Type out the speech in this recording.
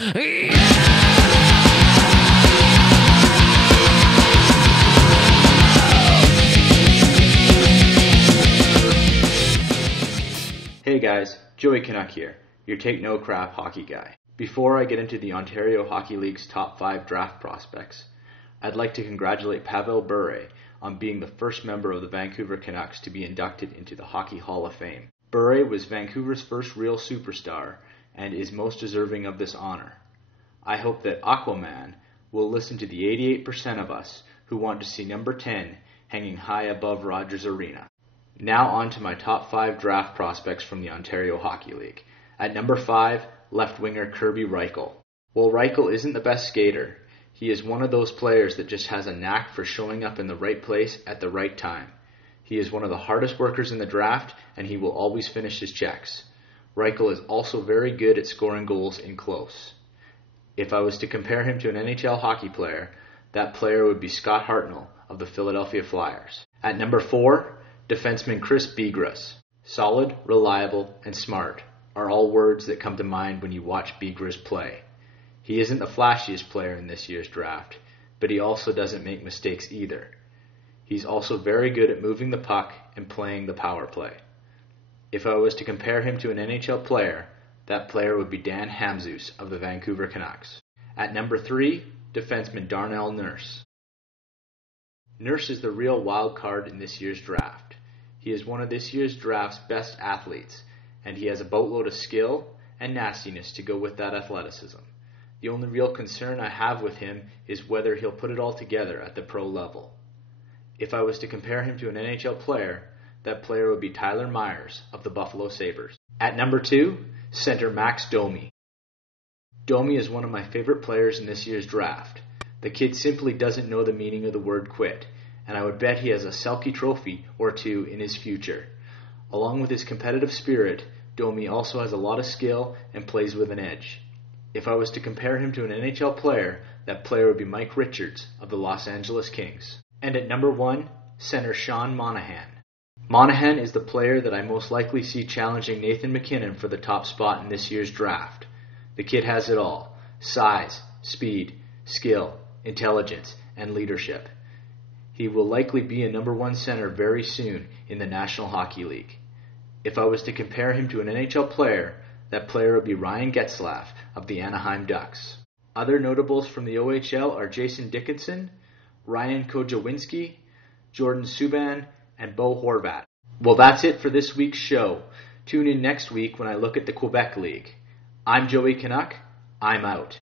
Hey guys, Joey Canuck here, your take no crap hockey guy. Before I get into the Ontario Hockey League's top 5 draft prospects, I'd like to congratulate Pavel Bure on being the first member of the Vancouver Canucks to be inducted into the Hockey Hall of Fame. Bure was Vancouver's first real superstar and is most deserving of this honor. I hope that Aquaman will listen to the 88% of us who want to see number 10 hanging high above Rogers Arena. Now on to my top 5 draft prospects from the Ontario Hockey League. At number 5, left winger Kirby Reichel. While Reichel isn't the best skater, he is one of those players that just has a knack for showing up in the right place at the right time. He is one of the hardest workers in the draft, and he will always finish his checks. Reichel is also very good at scoring goals in close. If I was to compare him to an NHL hockey player, that player would be Scott Hartnell of the Philadelphia Flyers. At number 4, defenseman Chris Bigras. Solid, reliable, and smart are all words that come to mind when you watch Bigras play. He isn't the flashiest player in this year's draft, but he also doesn't make mistakes either. He's also very good at moving the puck and playing the power play. If I was to compare him to an NHL player, that player would be Dan Hamzus of the Vancouver Canucks. At number 3, defenseman Darnell Nurse. Nurse is the real wild card in this year's draft. He is one of this year's draft's best athletes, and he has a boatload of skill and nastiness to go with that athleticism. The only real concern I have with him is whether he'll put it all together at the pro level. If I was to compare him to an NHL player, that player would be Tyler Myers of the Buffalo Sabres. At number 2, center Max Domi. Domi is one of my favorite players in this year's draft. The kid simply doesn't know the meaning of the word quit, and I would bet he has a Selke trophy or 2 in his future. Along with his competitive spirit, Domi also has a lot of skill and plays with an edge. If I was to compare him to an NHL player, that player would be Mike Richards of the Los Angeles Kings. And at number 1, center Sean Monahan. Monahan is the player that I most likely see challenging Nathan MacKinnon for the top spot in this year's draft. The kid has it all: size, speed, skill, intelligence, and leadership. He will likely be a number 1 center very soon in the National Hockey League. If I was to compare him to an NHL player, that player would be Ryan Getzlaf of the Anaheim Ducks. Other notables from the OHL are Jason Dickinson, Ryan Kojawinski, Jordan Subban, and Bo Horvat. Well, that's it for this week's show. Tune in next week when I look at the Quebec League. I'm Joey Canuck. I'm out.